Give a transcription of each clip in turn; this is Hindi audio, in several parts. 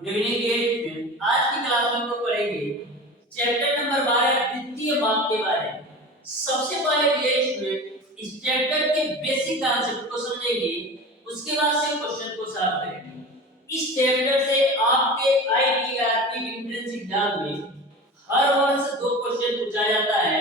Good evening dear student. आज की क्लास में हम लोग पढ़ेंगे चैप्टर नंबर 12 द्वितीय माप के बारे में। सबसे पहले डियर स्टूडेंट इस चैप्टर के बेसिक कॉन्सेप्ट को समझेंगे, उसके बाद से क्वेश्चन को सॉल्व करेंगे। इस चैप्टर से आपके आईटीआरपी एंट्रेंस एग्जाम में हर वर्ष 2 क्वेश्चन पूछा जाता है।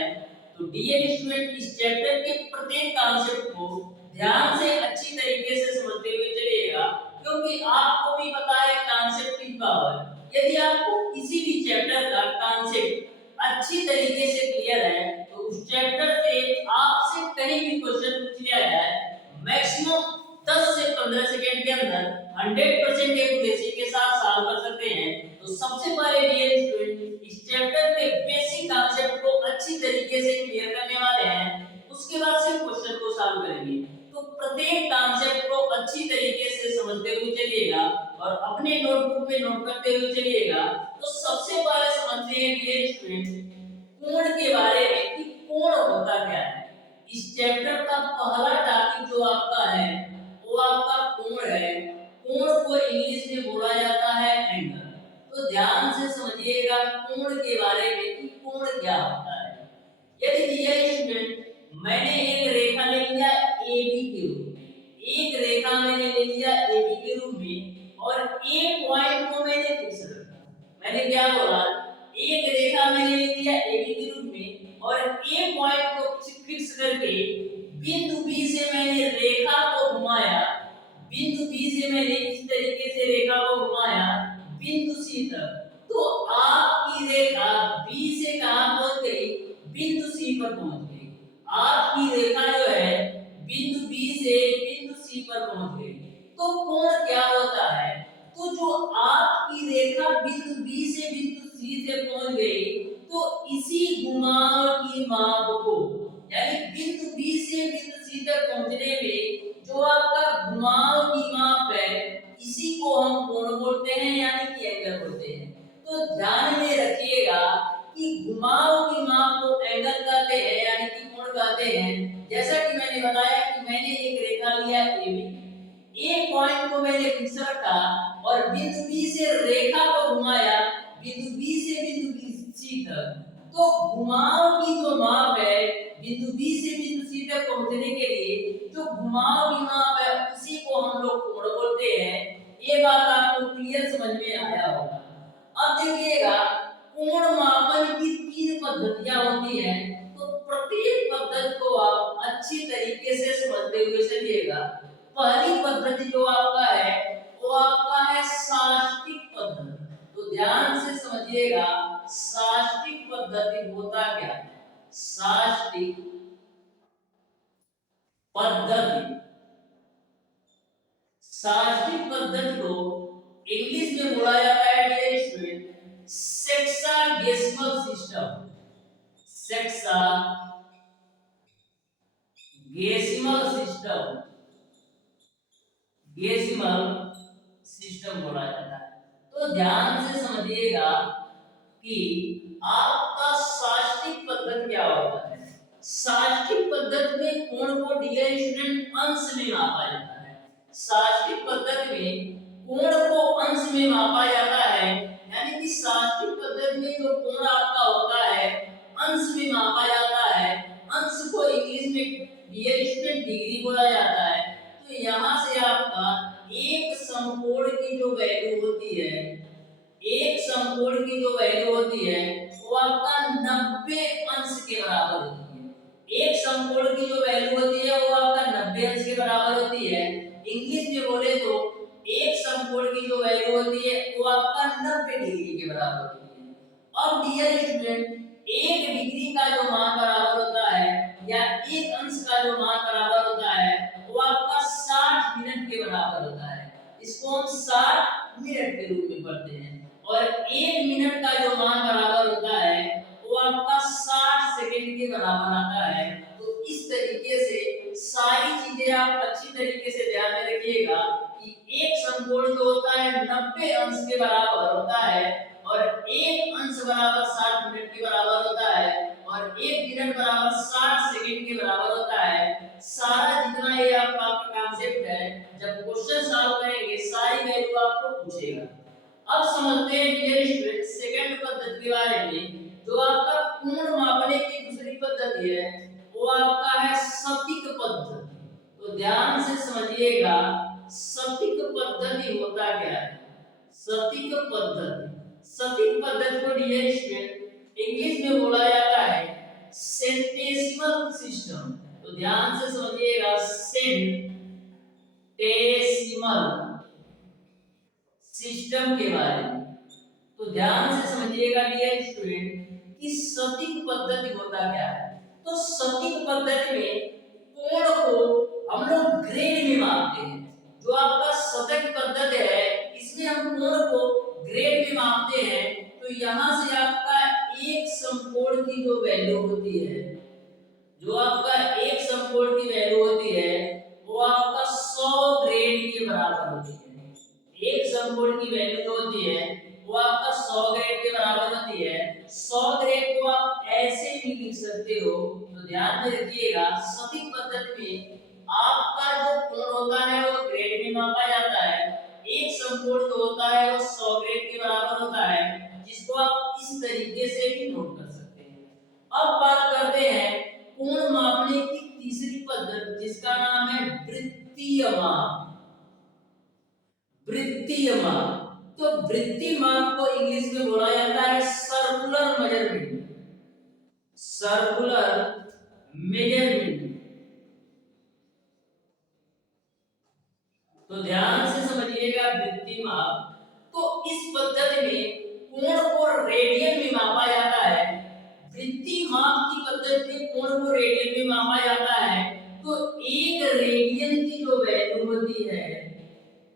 तो डियर स्टूडेंट इस चैप्टर के प्रत्येक कॉन्सेप्ट को ध्यान से अच्छी तरीके से समझते हुए चलिएगा, क्योंकि आपको भी पता है कॉन्सेप्ट की पावर। यदि आपको किसी भी चैप्टर का कॉन्सेप्ट अच्छी तरीके से क्लियर है तो उस चैप्टर से आपसे कहीं भी क्वेश्चन पूछ लिया जाए, मैक्सिमम 10 से 15 सेकंड के अंदर 100% एक्यूरेसी के साथ सॉल्व कर सकते हैं। तो सबसे पहले डियर स्टूडेंट इस चैप्टर के बेसिक कॉन्सेप्ट को अच्छी तरीके से क्लियर करने वाले हैं, उसके बाद से क्वेश्चन को सॉल्व करेंगे। तो प्रत्येक कॉन्सेप्ट को अच्छी तरीके से समझते हुए चलिएगा और अपने नोटबुक में नोट करते हुए चलिएगा। तो सबसे पहले समझते हैं डियर स्टूडेंट कोण के बारे में कि कोण होता क्या है। इस चैप्टर का पहला टॉपिक जो आपका है वो आपका कोण है। कोण को इंग्लिश में बोला जाता है एंगल। तो ध्यान से समझिएगा कोण के बारे में कि कोण क्या होता है। यदि डियर स्टूडेंट मैंने एक रेखा ले लिया AB के रूप में, एक रेखा मैंने ले लिया AB के रूप में और एक पॉइंट को मैंने फिक्स रखा। मैंने क्या बोला, एक रेखा मैंने ले लिया AB के रूप में और एक पॉइंट को फिक्स करके बिंदु B से मैंने रेखा को घुमाया। बिंदु B से मैंने इस तरीके से रेखा को घुमाया बिंदु C तक। तो आपकी रेखा B से कहां पहुंच गई, बिंदु C पर पहुंच गई। आपकी रेखा जो है बिंदु B से बिंदु C पर पहुंच गई। तो कोण क्या होता है, तो जो आपकी रेखा बिंदु B से बिंदु C से पहुंच गई तो इसी घुमाव की माप को, यानी बिंदु B से बिंदु C तक पहुंचने में जो आपका घुमाव की माप है इसी को हम कोण बोलते हैं, यानी कि एंगल बोलते हैं। तो ध्यान में रखिएगा कि घुमाव की माप को एंगल कहते हैं, यानी कि कोण कहते हैं। जैसा कि मैंने बताया कि मैंने एक रेखा लिया AB, एक पॉइंट को मैंने फिक्स रखा और बिंदु B से रेखा को घुमाया बिंदु B से बिंदु C तक। तो घुमाव की जो माप है बिंदु B से बिंदु C तक पहुंचने के लिए जो घुमाव की माप है उसी को हम लोग कोण बोलते हैं। ये बात आपको क्लियर समझ में आया होगा। अब देखिएगा कोण मापन की 3 पद्धतियां होती हैं। तो प्रत्येक पद्धति को आप अच्छी तरीके से समझते हुए चलिएगा। पहली पद्धति जो आपका है वो आपका है साष्टिक पद्धति। तो ध्यान से समझिएगा साष्टिक पद्धति होता क्या है। साष्टिक पद्धति, साष्टिक पद्धति को इंग्लिश में बोला जाता है dear student sexagesimal system. Sexagesimal system, गेसिमल सिस्टम बोला जाता है। तो ध्यान से समझिएगा कि आपका साष्टिक पद्धति क्या होता है। साष्टिक पद्धति में कोण को डियर स्टूडेंट अंश में मापा जाता है। साष्टिक पद्धति में कोण को अंश में मापा जाता है, यानी कि साष्टिक पद्धति में जो कोण आपका होता है अंश में मापा जाता है। अंश को इंग्लिश में डियर स्टूडेंट डिग्री बोला जाता है। तो यहां से आपका एक समकोण की जो वैल्यू होती है, एक समकोण की जो वैल्यू होती है वो आपका 90 अंश के बराबर होती है। एक समकोण की जो वैल्यू होती है वो आपका 90 अंश के बराबर होती है। इंग्लिश में बोले तो एक समकोण की जो वैल्यू होती है वो आपका 90 डिग्री के बराबर होती है। अब डियर स्टूडेंट एक डिग्री का जो मान बराबर होता है या एक अंश का जो मान बराबर होता है वो आपका 60 मिनट के बराबर होता है। इसको हम 60 मिनट के रूप में पढ़ते हैं। और 1 मिनट का जो मान बराबर होता है वो आपका 60 सेकंड के बराबर आता है। तो इस तरीके से सारी चीजें आप अच्छी तरीके से ध्यान में रखिएगा कि एक समकोण जो होता है 90 अंश के बराबर होता है और एक अंश बराबर 60 मिनट के बराबर होता है और 1 मिनट बराबर 60 सेकंड के बराबर होता है। सारा जितना ये आपका कॉन्सेप्ट है जब क्वेश्चन सॉल्व करेंगे सारी वैल्यू आपको पूछेगा। अब समझते हैं डियर स्टूडेंट सेकंड पद्धति के बारे में। जो आपका कोण मापने की दूसरी पद्धति है वो आपका है सटीक पद्धति। तो ध्यान से समझिएगा सटीक पद्धति होता क्या है। सटीक पद्धति, सटीक पद्धति को डियर स्टूडेंट इंग्लिश में बोला जाता है सेंटेसिमल सिस्टम। तो ध्यान से समझिएगा सेंटेसिमल सिस्टम के बारे में। तो ध्यान से समझिएगा डियर स्टूडेंट कि सटीक पद्धति होता क्या है। तो सटीक पद्धति में कोण को हम लोग ग्रेड में मापते हैं। जो आपका सटीक पद्धति है इसमें हम कोण को ग्रेड में मापते हैं। तो यहाँ से आपका एक समकोण की जो वैल्यू होती है, जो आपका एक समकोण की वैल्यू होती है वो आपका 100 ग्रेड के बराबर होती है। एक समकोण की वैल्यू जो होती है वो आपका 100 ग्रेड के बराबर होती है। 100 ग्रेड को आप ऐसे भी लिख सकते हो। तो ध्यान में रखिएगा सटीक पद्धति में आपका जो कोण होता है वो ग्रेड में मापा जाता है। एक समकोण जो होता है वो 100 ग्रेड के बराबर होता है, जिसको आप इस तरीके से भी नोट कर सकते हैं। अब बात करते हैं कोण मापने की तीसरी पद्धति जिसका नाम है वृत्तीय माप। वृत्तीय माप, तो वृत्तीय माप को इंग्लिश में बोला जाता है सर्कुलर मेजरमेंट। Circular measurement. तो ध्यान से समझिएगा वृत्तीय माप। तो इस पद्धति में कोण को रेडियन में मापा जाता है। वृत्तीय माप की पद्धति में कोण को रेडियन में मापा जाता है। तो एक रेडियन की जो वैल्यू होती है,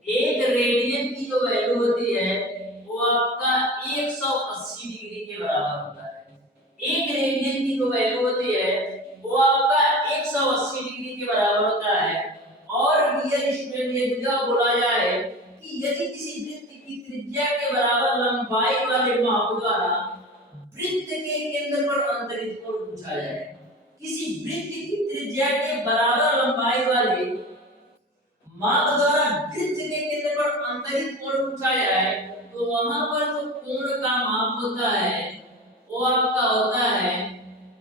एक रेडियन की जो वैल्यू होती है वो आपका 180 डिग्री के बराबर होता है। एक रेडियन की जो वैल्यू होती है वो आपका 180 डिग्री के बराबर होता है। और डियर स्टूडेंट यदि बोला जाए कि यदि किसी वृत्त की त्रिज्या के बराबर लंबाई वाले माप द्वारा वृत्त के केंद्र पर अंतरित कोण पूछा जाए, किसी वृत्त की त्रिज्या के बराबर लंबाई वाले माप द्वारा वृत्त के केंद्र पर अंतरित कोण पूछा जाए, तो वहां पर जो कोण का माप होता है वो आपका होता है,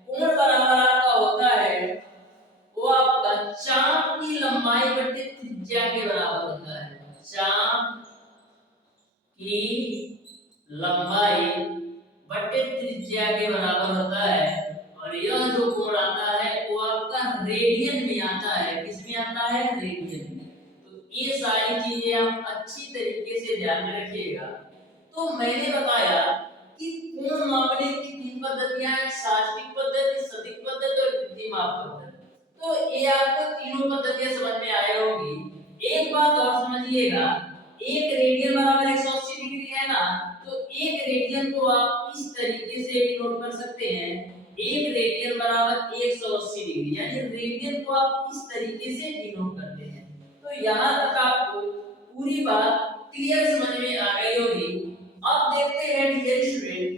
कोण बराबर आपका होता है वो आपका चाप की लंबाई बटे त्रिज्या के बराबर होता है। चाप की लंबाई बटे त्रिज्या के बराबर होता है। और यह जो कोण आता है वो आपका रेडियन में आता है। किस में आता है? रेडियन में। तो ये सारी चीजें आप अच्छी तरीके से ध्यान में रखिएगा। तो मैंने बताया कि कोण मापने की तीन पद्धतियां हैं, साष्टिक पद्धति, सटीक पद्धति और वृत्तीय माप पद्धति। तो ये आपको तीनों पद्धतियां समझ में आए होंगी। एक बात और समझिएगा, एक रेडियन बराबर 180 डिग्री है ना, तो एक रेडियन को आप इस तरीके से भी नोट कर सकते हैं, एक रेडियन बराबर 180 डिग्री, यानी रेडियन को आप इस तरीके से भी नोट करते हैं। तो यहाँ तक आपको पूरी बात क्लियर समझ में आ गई होगी। अब देखते हैं डियर स्टूडेंट,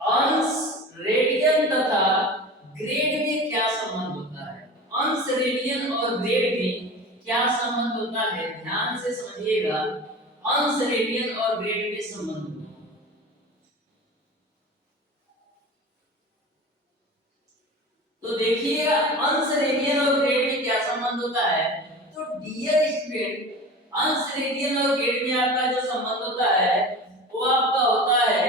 अंश, रेडियन तथा ग्रेड में क्या संबंध होता है। अंश, रेडियन और ग्रेड में क्या संबंध होता है, ध्यान से समझिएगा। अंश, रेडियन और ग्रेड में संबंध, तो देखिएगा अंश, रेडियन और ग्रेड में क्या संबंध होता है। तो डियर स्टूडेंट, अंश, रेडियन और ग्रेड में आपका जो संबंध होता है वो आपका होता है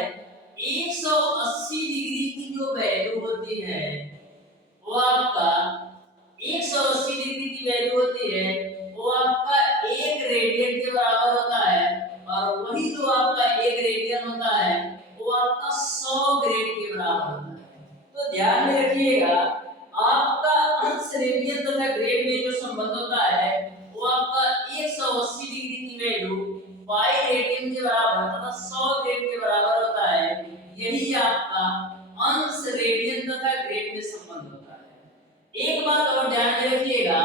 180 डिग्री की जो वैल्यू होती है वो आपका 180 डिग्री की वैल्यू होती है वो आपका एक रेडियन के बराबर होता है। और वही जो आपका एक रेडियन होता है वो आपका 100 ग्रेड के बराबर होता है। तो ध्यान में रखिएगा, आपका अंश, रेडियन तथा ग्रेड में जो संबंध होता है वो आपका 180 डिग्री की वैल्यू पाई रेडियन के बराबर तथा 100 ग्रेड के बराबर होता है। यही आपका अंश, रेडियन तथा ग्रेड में संबंध होता है। एक बात और ध्यान में रखिएगा,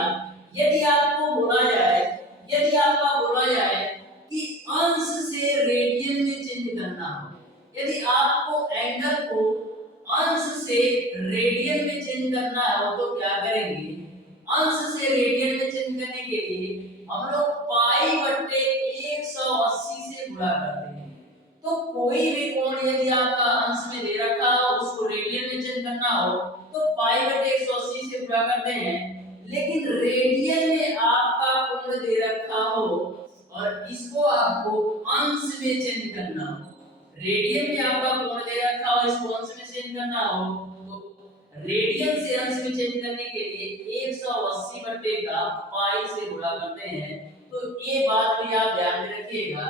यदि आपको बोला जाए कि अंश से रेडियन में चेंज करना हो, यदि आपको एंगल को अंश से रेडियन में चेंज करना हो तो क्या करेंगे। अंश से रेडियन में चेंज करने के लिए हम लोग पाई बटे गुणा करते हैं। तो कोई भी कोण यदि आपका अंश में दे रखा हो उसको रेडियन में चेंज करना हो तो पाई बटे 180 से गुणा करते हैं। लेकिन रेडियन में आपका कोण दे रखा हो और इसको आपको अंश में चेंज करना हो, रेडियन में आपका कोण दे रखा हो इसको अंश में चेंज करना हो तो रेडियन से अंश में चेंज करने के लिए 180 बटे का पाई से गुणा करते हैं। तो ये बात भी आप ध्यान में रखिएगा।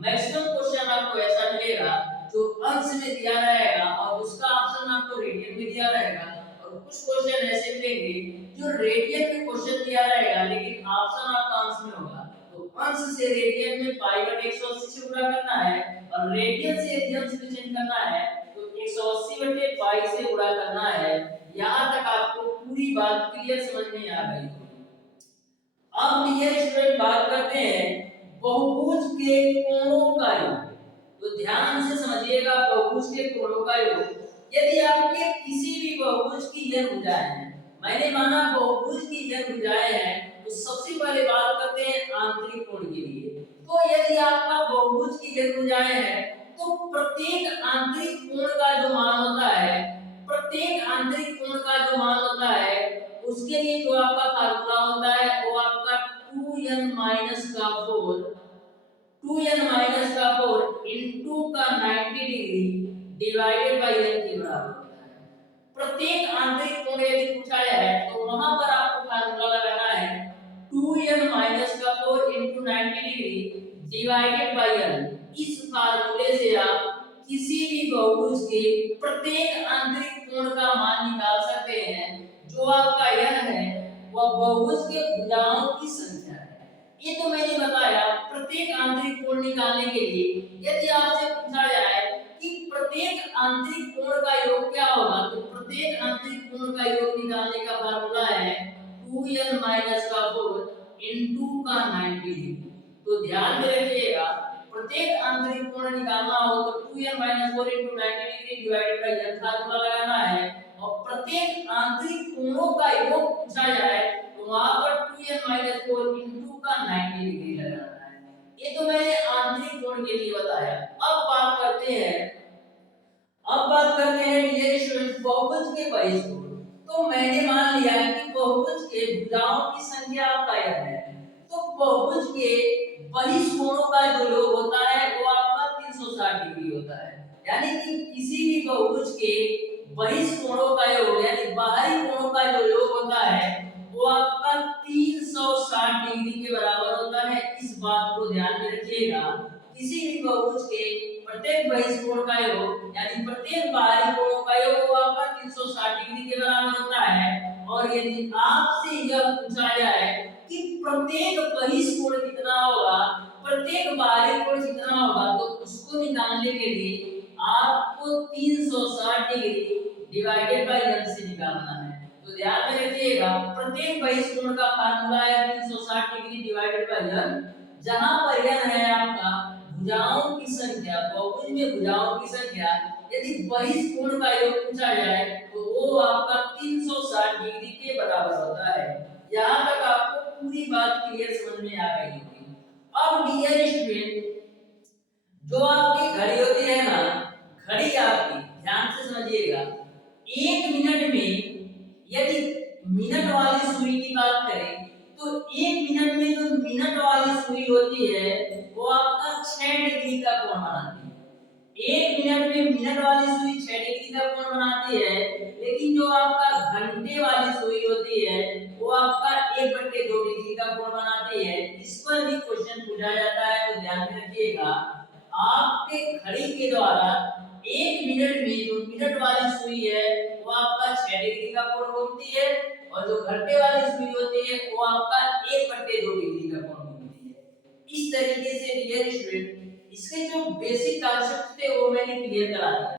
मैक्सिमम क्वेश्चन आपको ऐसा मिलेगा जो अंश में दिया रहेगा और उसका ऑप्शन आपको रेडियन में दिया रहेगा, और कुछ क्वेश्चन ऐसे मिलेंगे जो रेडियन में क्वेश्चन दिया रहेगा लेकिन ऑप्शन आपका अंश में होगा। तो अंश से रेडियन में पाई बटे 180 से गुणा करना है और रेडियन से यदि अंश में चेंज करना है तो 180 बटे पाई से गुणा करना है। यहां तक आपको पूरी बात क्लियर समझ में आ गई। अब डियर स्टूडेंट बात करते हैं बहुभुज के कोणों का योग। तो ध्यान से समझिएगा बहुभुज के कोणों का योग। यदि आपके किसी भी बहुभुज की यह भुजाएं हैं, मैंने माना बहुभुज की यह भुजाएं हैं, तो सबसे पहले बात करते हैं आंतरिक कोण के लिए। तो यदि आपका बहुभुज की यह भुजाएं हैं तो प्रत्येक आंतरिक कोण का जो मान होता है, प्रत्येक आंतरिक कोण का जो मान होता है उसके लिए जो आपका फार्मूला होता है वो आपका 2n माइनस का 4 इनटू का 90 डिग्री डिवाइडेड बाय n के बराबर होता है। प्रत्येक आंतरिक कोण यदि पूछा जाए तो वहां पर आपको फार्मूला लगाना है 2n माइनस का 4 into 90 degree divided by n। इस फार्मूले से आप किसी भी बहुभुज के प्रत्येक आंतरिक कोण का मान निकाल सकते हैं। जो आपका n है वह बहुभुज के भुजाओं की संख्या है। ये तो मैंने बताया प्रत्येक आंतरिक कोण निकालने के लिए। यदि आपसे पूछा जाए कि प्रत्येक आंतरिक कोण का योग क्या होगा तो प्रत्येक आंतरिक कोण का योग निकालने का फार्मूला है 2n माइनस का 4 इनटू का 90 डिग्री। तो ध्यान में रखिएगा प्रत्येक आंतरिक कोण निकालना हो तो 2n minus 4 into 90 degree divided by n formula लगाना है। और प्रत्येक आंतरिक कोणों का योग पूछा जाए तो वहां पर 2n माइनस 4 इनटू का 90 डिग्री लगाना है। ये तो मैंने आंतरिक कोण के लिए बताया। अब बात करते हैं ये स्टूडेंट बहुभुज के बहिष कोण। तो मैंने मान लिया कि बहुभुज के भुजाओं की संख्या आपका यह है, तो बहुभुज के बहिष कोणों का जो योग होता है वो आपका 360 डिग्री होता है। यानी कि किसी भी बहुभुज के बहिष कोणों का योग यानी बाहरी कोणों का जो योग होता है वो आपका 360 डिग्री के बराबर होता है। इस बात को ध्यान में रखिएगा। किसी भी बहुभुज के प्रत्येक बहिष कोण का योग यानी प्रत्येक बाहरी कोणों का योग वो आपका 360 डिग्री के बराबर होता है। और यदि आपसे यह पूछा जाए कि प्रत्येक बहिष कोण कितना होगा, प्रत्येक बाहरी कोण कितना होगा, तो उसको निकालने के लिए आपको 360 डिग्री डिवाइडेड बाय n से निकालना है। तो ध्यान में रखिएगा प्रत्येक बहिष कोण का फार्मूला है 360 डिग्री डिवाइडेड बाय n, जहां पर n है आपका भुजाओं की संख्या, बहुभुज में भुजाओं की संख्या। यदि बहिष कोण का योग पूछा जाए तो वो आपका 360 डिग्री के बराबर होता है। यहां तक आपको पूरी बात क्लियर समझ में आ गई होगी। अब डियर स्टूडेंट जो आपकी घड़ी होती है ना, घड़ी आपकी ध्यान से समझिएगा 1 मिनट में यदि मिनट वाली सुई की बात करें तो 1 मिनट में जो मिनट वाली सुई होती है वो आपका 6 डिग्री का कोण बनाती है। 1 मिनट में मिनट वाली सुई 6 डिग्री का कोण बनाती है, लेकिन जो आपका घंटे वाली सुई होती है वो आपका 1/2 डिग्री का कोण बनाती है। इस पर भी क्वेश्चन पूछा जाता है, तो ध्यान में रखिएगा आपके घड़ी के द्वारा 1 मिनट में जो मिनट वाली सुई है वो आपका 6 डिग्री का कोण घूमती है और जो घंटे वाली सुई होती है वो आपका 1/2 डिग्री का कोण घूमती है। इस तरीके से डियर स्टूडेंट इसके जो बेसिक कॉन्सेप्ट थे वो मैंने क्लियर करा दिया।